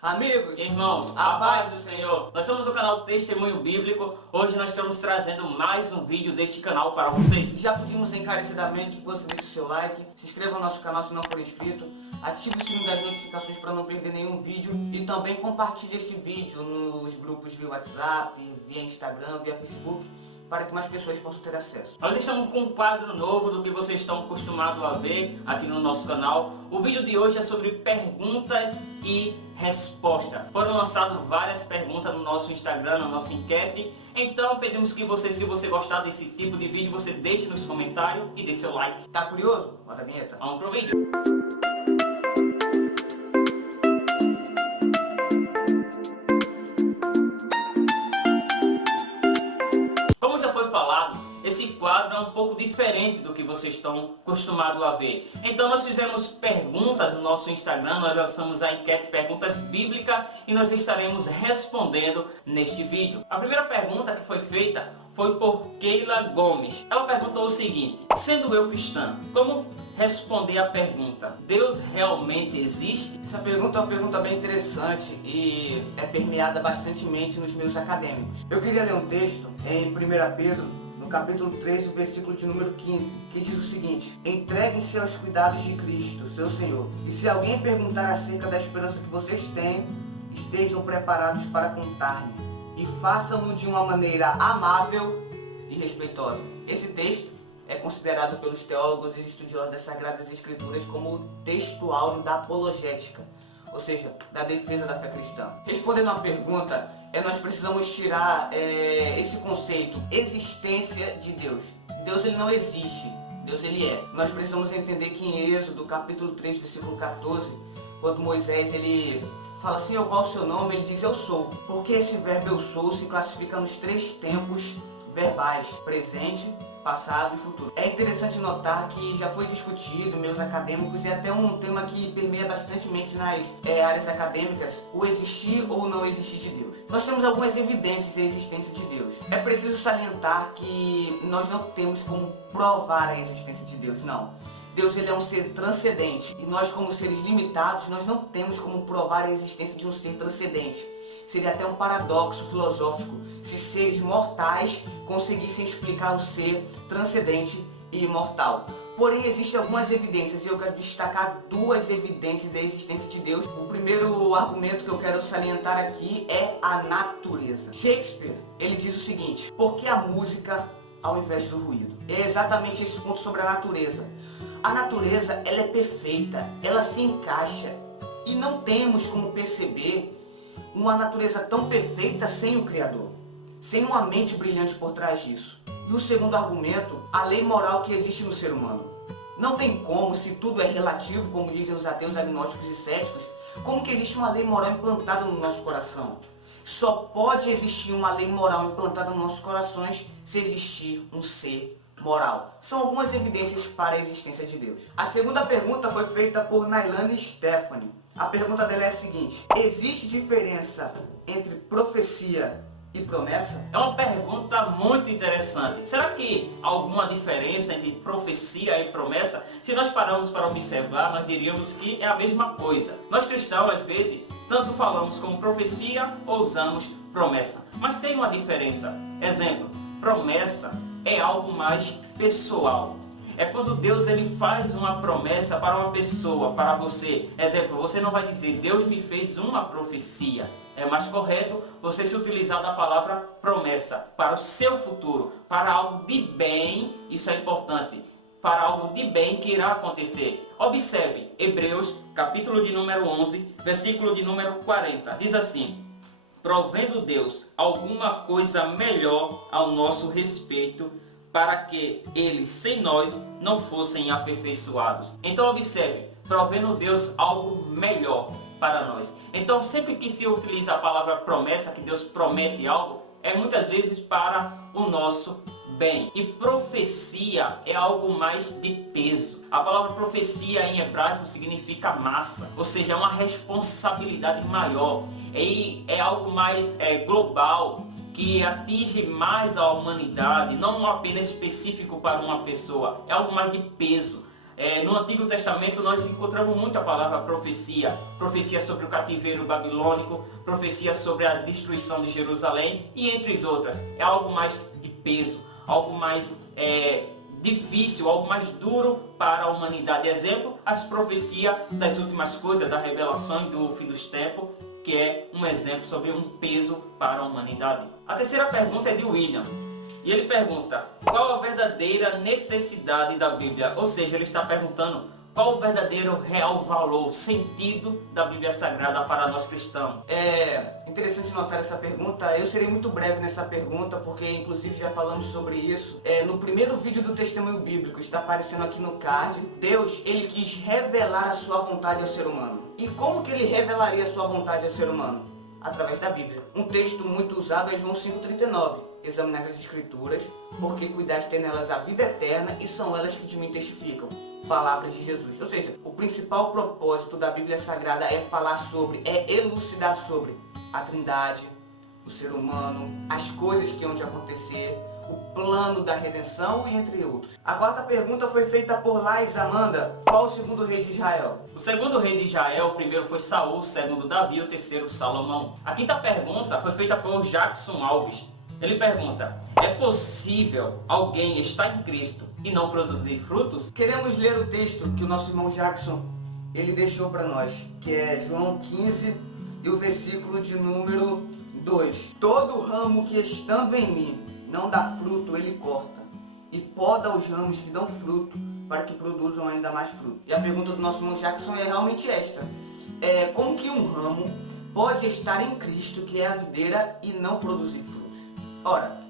Amigos, Irmãos, a paz do Senhor. Nós somos o canal Testemunho Bíblico. Hoje nós estamos trazendo mais um vídeo deste canal para vocês. já pedimos encarecidamente que você deixe o seu like, se inscreva no nosso canal se não for inscrito, ative o sininho das notificações para não perder nenhum vídeo e também compartilhe este vídeo nos grupos via WhatsApp, via Instagram, via Facebook, para que mais pessoas possam ter acesso. Nós estamos com um quadro novo do que vocês estão acostumados a ver aqui no nosso canal. O vídeo de hoje é sobre perguntas e respostas. Foram lançadas várias perguntas no nosso Instagram, na nossa enquete. Então pedimos que você, se você gostar desse tipo de vídeo, você deixe nos comentários e dê seu like. Tá curioso? Roda a vinheta. Vamos pro vídeo. Como já foi falado, esse quadro é um pouco diferente do que vocês estão acostumados a ver. Então nós fizemos perguntas no nosso Instagram, nós lançamos a enquete Perguntas Bíblicas e nós estaremos respondendo neste vídeo. A primeira pergunta que foi feita foi por Keila Gomes. Ela perguntou o seguinte: sendo eu cristã, como responder a pergunta: Deus realmente existe? Essa pergunta é uma pergunta bem interessante e é permeada bastantemente nos meios acadêmicos. Eu queria ler um texto em 1 Pedro, no capítulo 3, o versículo de número 15, que diz o seguinte: entreguem-se aos cuidados de Cristo, seu Senhor, e se alguém perguntar acerca da esperança que vocês têm, estejam preparados para contar-lhe, e façam-no de uma maneira amável e respeitosa. Esse texto é considerado pelos teólogos e estudiosos das Sagradas Escrituras como o texto áureo da apologética, ou seja, da defesa da fé cristã. Respondendo à pergunta, nós precisamos tirar esse conceito, existência de Deus. Deus ele não existe, Deus ele é. Nós precisamos entender que em Êxodo, capítulo 3, versículo 14, quando Moisés ele fala: Senhor, qual é o seu nome? Ele diz: eu sou. Porque esse verbo eu sou se classifica nos três tempos verbais: presente, passado e futuro. É interessante notar que já foi discutido em meios acadêmicos e até um tema que permeia bastantemente nas áreas acadêmicas: o existir ou não existir de Deus. Nós temos algumas evidências da existência de Deus. É preciso salientar que nós não temos como provar a existência de Deus, não. Deus ele é um ser transcendente e nós, como seres limitados, nós não temos como provar a existência de um ser transcendente. Seria até um paradoxo filosófico se seres mortais conseguissem explicar o ser transcendente e imortal. Porém, existem algumas evidências e eu quero destacar duas evidências da existência de Deus. O primeiro argumento que eu quero salientar aqui é a natureza. Shakespeare, ele diz o seguinte: por que a música ao invés do ruído? É exatamente esse ponto sobre a natureza. A natureza, ela é perfeita, ela se encaixa e não temos como perceber uma natureza tão perfeita sem o Criador, sem uma mente brilhante por trás disso. E o segundo argumento, a lei moral que existe no ser humano. Não tem como, se tudo é relativo, como dizem os ateus, agnósticos e céticos, como que existe uma lei moral implantada no nosso coração? Só pode existir uma lei moral implantada nos nossos corações se existir um ser moral. São algumas evidências para a existência de Deus. A segunda pergunta foi feita por Nailane Stephanie. A pergunta dela é a seguinte: existe diferença entre profecia e promessa? É uma pergunta muito interessante. Será que há alguma diferença entre profecia e promessa? Se nós pararmos para observar, nós diríamos que é a mesma coisa. Nós cristãos, às vezes, tanto falamos como profecia ou usamos promessa. Mas tem uma diferença. Exemplo, promessa é algo mais pessoal. É quando Deus ele faz uma promessa para uma pessoa, para você. Exemplo, você não vai dizer: Deus me fez uma profecia. É mais correto você se utilizar da palavra promessa para o seu futuro, para algo de bem. Isso é importante, para algo de bem que irá acontecer. Observe, Hebreus, capítulo de número 11, versículo de número 40. Diz assim: provendo Deus alguma coisa melhor ao nosso respeito, para que eles sem nós não fossem aperfeiçoados. Então observe, provendo Deus algo melhor para nós. Então sempre que se utiliza a palavra promessa, que Deus promete algo, é muitas vezes para o nosso bem. E profecia é algo mais de peso. A palavra profecia em hebraico significa massa, ou seja, é uma responsabilidade maior. É algo mais global, que atinge mais a humanidade, não apenas específico para uma pessoa, é algo mais de peso. No Antigo Testamento nós encontramos muita palavra profecia. Profecia sobre o cativeiro babilônico, profecia sobre a destruição de Jerusalém e entre outras. É algo mais de peso, algo mais difícil, algo mais duro para a humanidade. Exemplo, as profecias das últimas coisas, da revelação e do fim dos tempos, que é um exemplo sobre um peso para a humanidade. A terceira pergunta é de William. E ele pergunta, qual a verdadeira necessidade da Bíblia? Ou seja, ele está perguntando qual o verdadeiro real valor, sentido da Bíblia Sagrada para nós cristãos. É interessante notar essa pergunta. Eu serei muito breve nessa pergunta, porque inclusive já falamos sobre isso. No primeiro vídeo do Testemunho Bíblico, está aparecendo aqui no card, Deus, ele quis revelar a sua vontade ao ser humano. E como que ele revelaria a sua vontade ao ser humano? Através da Bíblia. Um texto muito usado é João 5,39. Examinai as Escrituras, porque cuidais de ter nelas a vida eterna, e são elas que de mim testificam. Palavras de Jesus. Ou seja, o principal propósito da Bíblia Sagrada é falar sobre, é elucidar sobre a Trindade, o ser humano, as coisas que hão de acontecer, o plano da redenção e entre outros. A quarta pergunta foi feita por Lais Amanda. Qual o segundo rei de Israel? O segundo rei de Israel, o primeiro foi Saul, o segundo Davi, o terceiro Salomão. A quinta pergunta foi feita por Jackson Alves. Ele pergunta, é possível alguém estar em Cristo e não produzir frutos? Queremos ler o texto que o nosso irmão Jackson ele deixou para nós, que é João 15 e o versículo de número 2. Todo ramo que estando em mim não dá fruto, ele corta, e poda os ramos que dão fruto, para que produzam ainda mais fruto. E a pergunta do nosso irmão Jackson é realmente esta. Como que um ramo pode estar em Cristo, que é a videira, e não produzir frutos? Ora,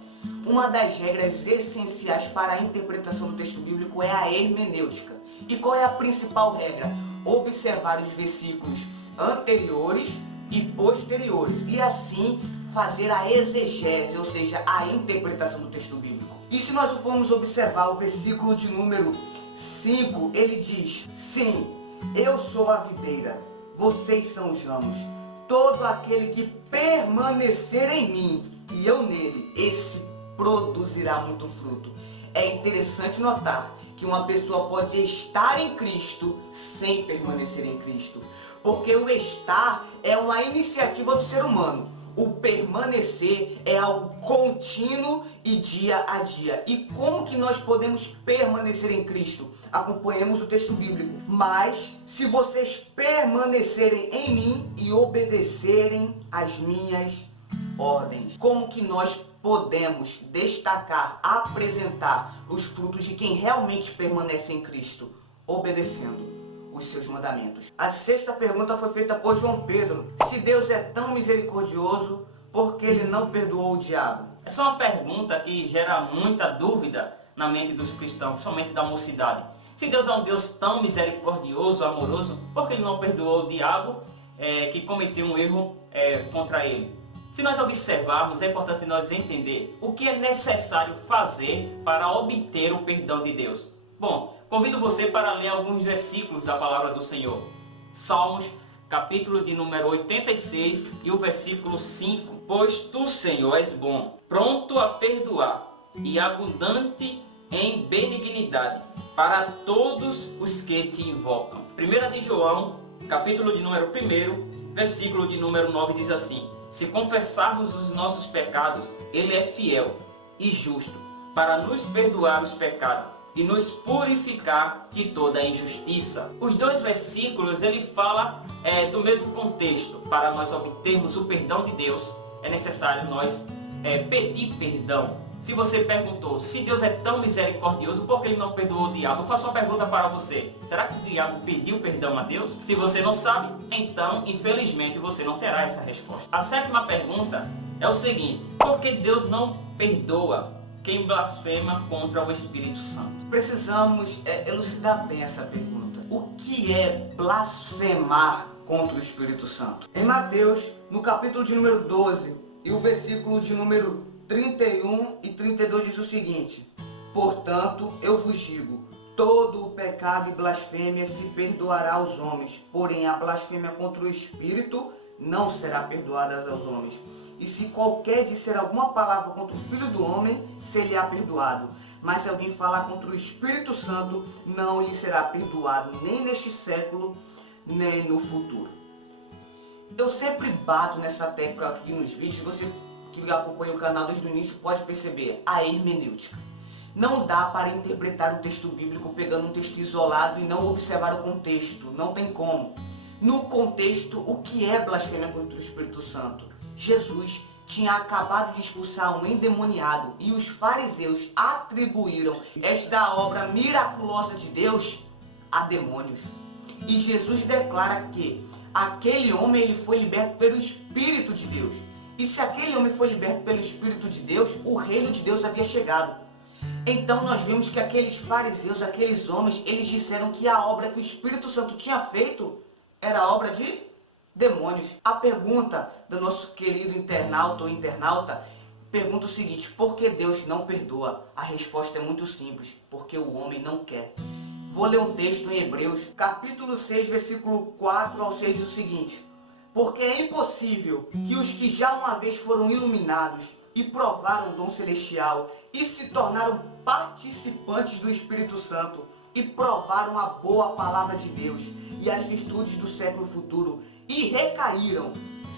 uma das regras essenciais para a interpretação do texto bíblico é a hermenêutica. E qual é a principal regra? Observar os versículos anteriores e posteriores, e assim fazer a exegese, ou seja, a interpretação do texto bíblico. E se nós formos observar o versículo de número 5, ele diz, sim, eu sou a videira, vocês são os ramos. Todo aquele que permanecer em mim e eu nele, esse produzirá muito fruto. É interessante notar que uma pessoa pode estar em Cristo sem permanecer em Cristo. Porque o estar é uma iniciativa do ser humano. O permanecer é algo contínuo e dia a dia. E como que nós podemos permanecer em Cristo? Acompanhemos o texto bíblico. Mas se vocês permanecerem em mim e obedecerem às minhas ordens. Como que nós podemos destacar, apresentar os frutos de quem realmente permanece em Cristo? Obedecendo os seus mandamentos. A sexta pergunta foi feita por João Pedro. Se Deus é tão misericordioso, por que ele não perdoou o diabo? Essa é uma pergunta que gera muita dúvida na mente dos cristãos, somente da mocidade. Se Deus é um Deus tão misericordioso, amoroso, por que ele não perdoou o diabo que cometeu um erro contra ele? Se nós observarmos, é importante nós entender o que é necessário fazer para obter o perdão de Deus. Bom, convido você para ler alguns versículos da palavra do Senhor. Salmos, capítulo de número 86 e o versículo 5. Pois tu, Senhor, és bom, pronto a perdoar e abundante em benignidade para todos os que te invocam. 1 de João, capítulo de número 1, versículo de número 9 diz assim: se confessarmos os nossos pecados, ele é fiel e justo para nos perdoar os pecados e nos purificar de toda a injustiça. Os dois versículos, ele fala do mesmo contexto. Para nós obtermos o perdão de Deus, é necessário nós pedir perdão. Se você perguntou, se Deus é tão misericordioso, por que ele não perdoou o diabo? Eu faço uma pergunta para você. Será que o diabo pediu perdão a Deus? Se você não sabe, então, infelizmente, você não terá essa resposta. A sétima pergunta é o seguinte: por que Deus não perdoa quem blasfema contra o Espírito Santo? Precisamos elucidar bem essa pergunta. O que é blasfemar contra o Espírito Santo? Em Mateus, no capítulo de número 12, e o versículo de número 31 e 32 diz o seguinte: portanto, eu vos digo, todo o pecado e blasfêmia se perdoará aos homens, porém a blasfêmia contra o Espírito não será perdoada aos homens. E se qualquer disser alguma palavra contra o Filho do Homem, se lhe há perdoado. Mas se alguém falar contra o Espírito Santo, não lhe será perdoado nem neste século, nem no futuro. Eu sempre bato nessa tecla aqui nos vídeos, você que acompanha o canal desde o início pode perceber, a hermenêutica. Não dá para interpretar o texto bíblico pegando um texto isolado e não observar o contexto, não tem como. No contexto, o que é blasfêmia contra o Espírito Santo? Jesus tinha acabado de expulsar um endemoniado e os fariseus atribuíram esta obra miraculosa de Deus a demônios. E Jesus declara que aquele homem ele foi liberto pelo Espírito de Deus. E se aquele homem foi liberto pelo Espírito de Deus, o reino de Deus havia chegado. Então nós vimos que aqueles fariseus, aqueles homens, eles disseram que a obra que o Espírito Santo tinha feito era obra de demônios. A pergunta do nosso querido internauta ou internauta pergunta o seguinte: por que Deus não perdoa? A resposta é muito simples: porque o homem não quer. Vou ler um texto em Hebreus, capítulo 6, versículo 4 ao 6, diz o seguinte: porque é impossível que os que já uma vez foram iluminados e provaram o dom celestial e se tornaram participantes do Espírito Santo e provaram a boa palavra de Deus e as virtudes do século futuro e recaíram,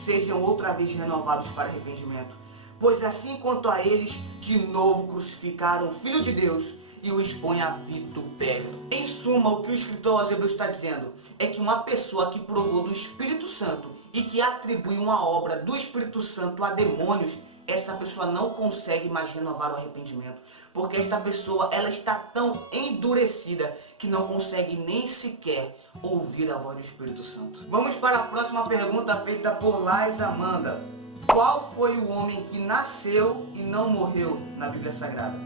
sejam outra vez renovados para arrependimento. Pois assim quanto a eles, de novo crucificaram o Filho de Deus e o expõem a vitupério. Em suma, o que o escritor aos Hebreus está dizendo é que uma pessoa que provou do Espírito Santo e que atribui uma obra do Espírito Santo a demônios, essa pessoa não consegue mais renovar o arrependimento. Porque esta pessoa, ela está tão endurecida que não consegue nem sequer ouvir a voz do Espírito Santo. Vamos para a próxima pergunta feita por Lais Amanda. Qual foi o homem que nasceu e não morreu na Bíblia Sagrada?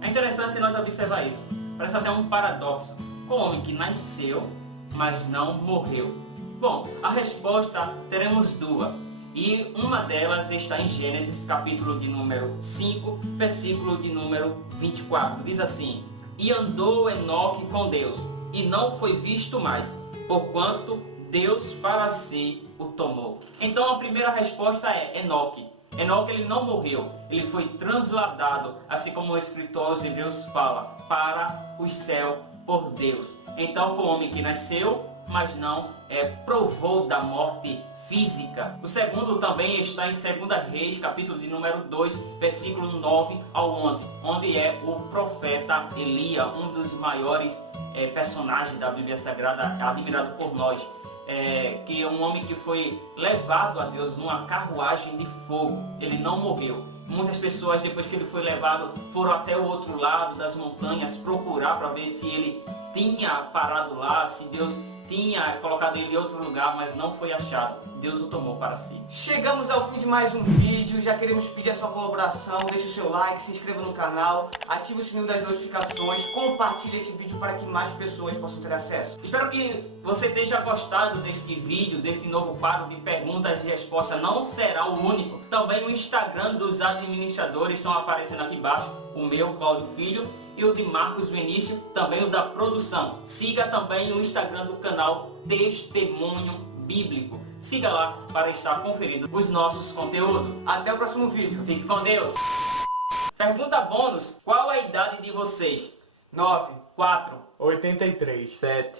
É interessante nós observar isso. Parece até um paradoxo. O homem que nasceu, mas não morreu. Bom, a resposta teremos duas. E uma delas está em Gênesis, capítulo de número 5, versículo de número 24. Diz assim: e andou Enoque com Deus, e não foi visto mais, porquanto Deus para si o tomou. Então a primeira resposta é Enoque. Enoque ele não morreu, ele foi transladado, assim como o escritor aos Hebreus fala, para o céu por Deus. Então foi um homem que nasceu, mas não provou da morte física. O segundo também está em 2 Reis, capítulo de número 2, versículo 9 ao 11, onde é o profeta Elias, um dos maiores personagens da Bíblia Sagrada, admirado por nós. Que é um homem que foi levado a Deus numa carruagem de fogo. Ele não morreu. Muitas pessoas, depois que ele foi levado, foram até o outro lado das montanhas procurar para ver se ele tinha parado lá, se Deus tinha colocado ele em outro lugar, mas não foi achado. Deus o tomou para si. Chegamos ao fim de mais um vídeo. Já queremos pedir a sua colaboração. Deixe o seu like, se inscreva no canal, ative o sininho das notificações, compartilhe esse vídeo para que mais pessoas possam ter acesso. Espero que você tenha gostado deste vídeo, desse novo quadro de perguntas e respostas. Não será o único. Também o Instagram dos administradores estão aparecendo aqui embaixo. O meu, Cláudio Filho, e o de Marcos Vinícius, também o da produção. Siga também o Instagram do canal Testemunho Bíblico. Siga lá para estar conferindo os nossos conteúdos. Até o próximo vídeo. Fique com Deus. Pergunta bônus: qual a idade de vocês? 9, 4, 83, 7.